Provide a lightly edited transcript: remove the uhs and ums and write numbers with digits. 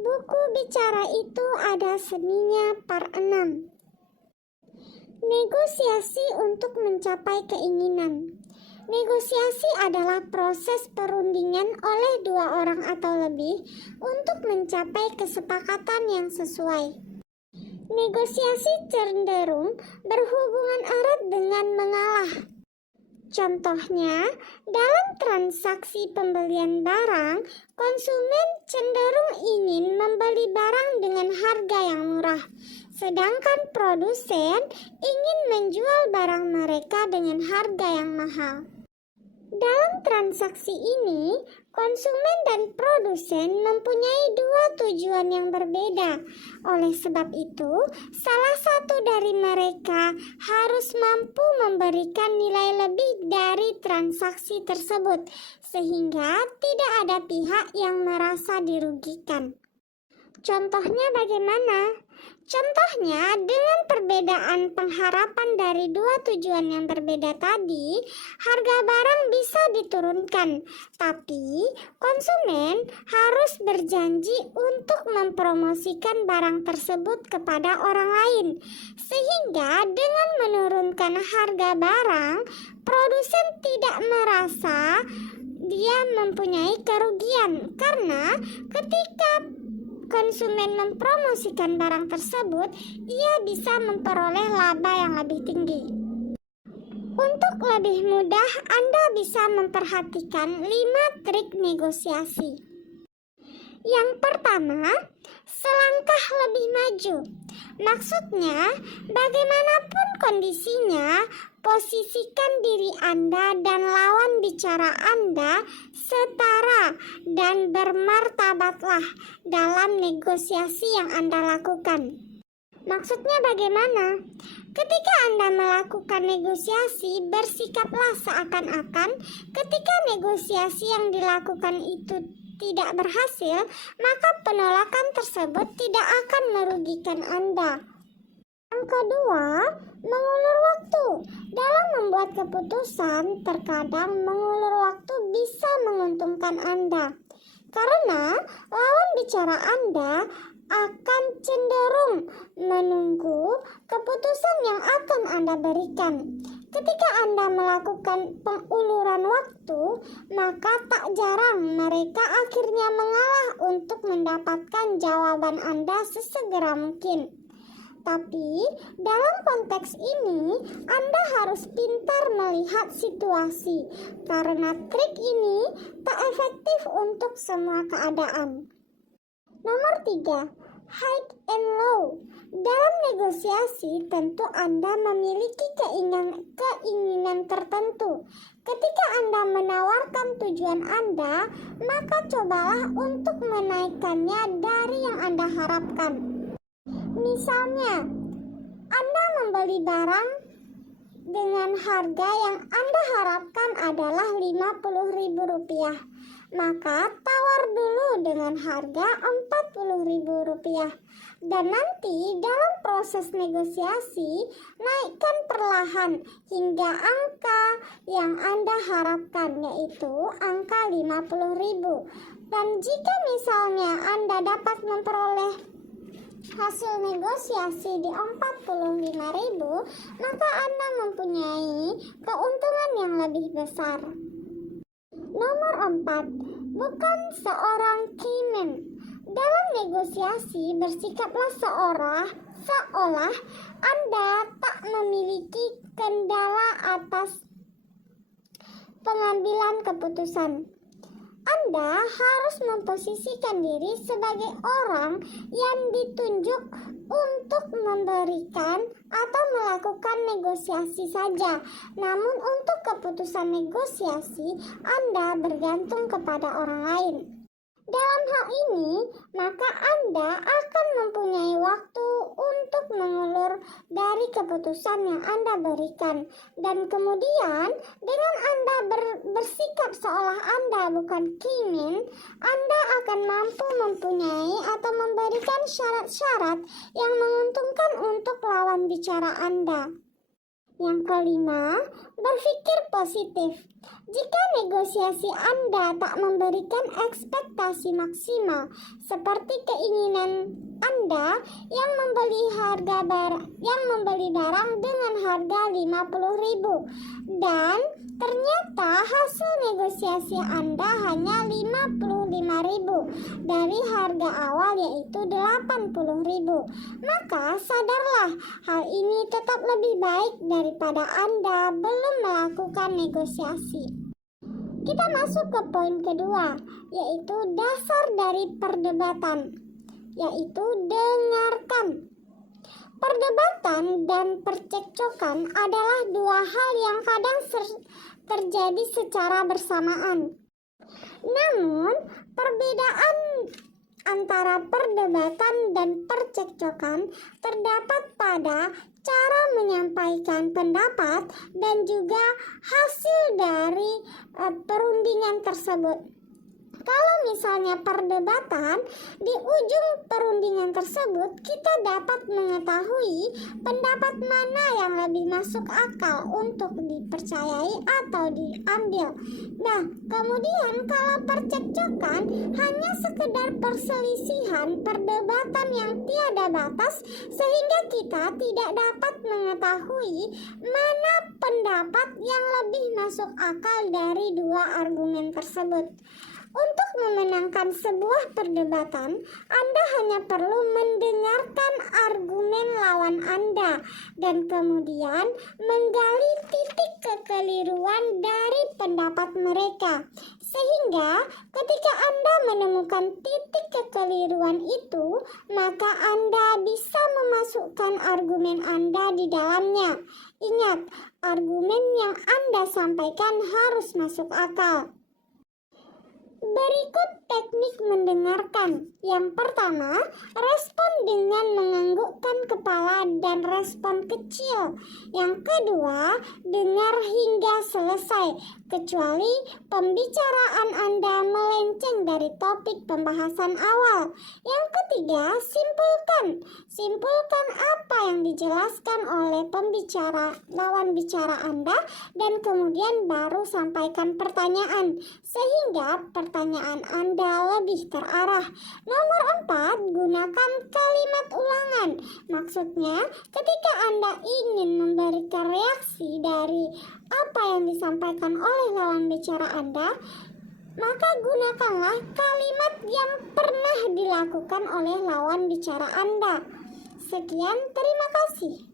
Buku bicara itu ada seninya part 6. Negosiasi untuk mencapai keinginan. Negosiasi adalah proses perundingan oleh dua orang atau lebih untuk mencapai kesepakatan yang sesuai. Negosiasi cenderung berhubungan erat dengan mengalah. Contohnya, dalam transaksi pembelian barang, konsumen cenderung ingin membeli barang dengan harga yang murah, sedangkan produsen ingin menjual barang mereka dengan harga yang mahal. Dalam transaksi ini, konsumen dan produsen mempunyai dua tujuan yang berbeda. Oleh sebab itu, salah satu dari mereka harus mampu memberikan nilai lebih dari transaksi tersebut, sehingga tidak ada pihak yang merasa dirugikan. Contohnya bagaimana? Contohnya, dengan perbedaan pengharapan dari dua tujuan yang berbeda tadi, harga barang bisa diturunkan, tapi konsumen harus berjanji untuk mempromosikan barang tersebut kepada orang lain. Sehingga dengan menurunkan harga barang, produsen tidak merasa dia mempunyai kerugian, karena ketika konsumen mempromosikan barang tersebut, ia bisa memperoleh laba yang lebih tinggi. Untuk lebih mudah, Anda bisa memperhatikan 5 trik negosiasi. Yang pertama, selangkah lebih maju. Maksudnya, bagaimanapun kondisinya, posisikan diri Anda dan lawan bicara Anda setara dan bermartabatlah dalam negosiasi yang Anda lakukan. Maksudnya bagaimana? Ketika Anda melakukan negosiasi, bersikaplah seakan-akan ketika negosiasi yang dilakukan itu tidak berhasil, maka penolakan tersebut tidak akan merugikan Anda. Yang kedua, mengulur waktu. Dalam membuat keputusan, terkadang mengulur waktu bisa menguntungkan Anda. Karena lawan bicara Anda akan cenderung menunggu keputusan yang akan Anda berikan. Ketika Anda melakukan penguluran waktu, maka tak jarang mereka akhirnya mengalah untuk mendapatkan jawaban Anda sesegera mungkin. Tapi dalam konteks ini, Anda harus pintar melihat situasi, karena trik ini tak efektif untuk semua keadaan. Nomor 3, high and low. Dalam negosiasi, tentu Anda memiliki keinginan tertentu. Ketika Anda menawarkan tujuan Anda, maka cobalah untuk menaikkannya dari yang Anda harapkan. Misalnya, Anda membeli barang dengan harga yang Anda harapkan adalah Rp50.000, maka tawar dulu dengan harga Rp40.000. Dan nanti dalam proses negosiasi, naikkan perlahan hingga angka yang Anda harapkan, yaitu angka Rp50.000. Dan jika misalnya Anda dapat memperoleh hasil negosiasi di Rp45.000, maka Anda mempunyai keuntungan yang lebih besar. Nomor 4, bukan seorang keyman. Dalam negosiasi, bersikaplah seolah Anda tak memiliki kendala atas pengambilan keputusan. Anda harus memposisikan diri sebagai orang yang ditunjuk untuk memberikan atau melakukan negosiasi saja. Namun untuk keputusan negosiasi, Anda bergantung kepada orang lain. Dalam hal ini, maka Anda akan mempunyai waktu untuk mengulur dari keputusan yang Anda berikan. Dan kemudian, dengan Anda bersikap seolah Anda bukan keyman, Anda akan mampu mempunyai atau memberikan syarat-syarat yang menguntungkan untuk lawan bicara Anda. Yang kelima, berpikir positif. Jika negosiasi Anda tak memberikan ekspektasi maksimal, seperti keinginan Anda yang membeli barang dengan harga 50.000 dan ternyata hasil negosiasi Anda hanya 55.000 dari harga awal, yaitu 80.000, maka sadarlah hal ini tetap lebih baik daripada Anda belum melakukan negosiasi. Kita masuk ke poin kedua, yaitu dasar dari perdebatan, yaitu dengarkan. Perdebatan dan percekcokan adalah dua hal yang kadang terjadi secara bersamaan. Namun, perbedaan antara perdebatan dan percekcokan terdapat pada cara menyampaikan pendapat dan juga hasil dari perundingan tersebut. Kalau misalnya perdebatan, di ujung perundingan tersebut kita dapat mengetahui pendapat mana yang lebih masuk akal untuk dipercayai atau diambil. Nah, kemudian kalau percekcokan hanya sekedar perselisihan perdebatan yang tiada batas, sehingga kita tidak dapat mengetahui mana pendapat yang lebih masuk akal dari dua argumen tersebut. Untuk memenangkan sebuah perdebatan, Anda hanya perlu mendengarkan argumen lawan Anda dan kemudian menggali titik kekeliruan dari pendapat mereka. Sehingga ketika Anda menemukan titik kekeliruan itu, maka Anda bisa memasukkan argumen Anda di dalamnya. Ingat, argumen yang Anda sampaikan harus masuk akal. Berikut teknik mendengarkan. Yang pertama, respon dengan menganggukkan kepala dan respon kecil. Yang kedua, dengar hingga selesai, kecuali pembicaraan Anda melenceng dari topik pembahasan awal. Yang ketiga, simpulkan. Simpulkan apa yang dijelaskan oleh lawan bicara Anda dan kemudian baru sampaikan pertanyaan, sehingga pertanyaan Anda lebih terarah. Nomor 4, gunakan kalimat ulangan. Maksudnya, ketika Anda ingin memberikan reaksi dari apa yang disampaikan oleh lawan bicara Anda, maka gunakanlah kalimat yang pernah dilakukan oleh lawan bicara Anda. Sekian, terima kasih.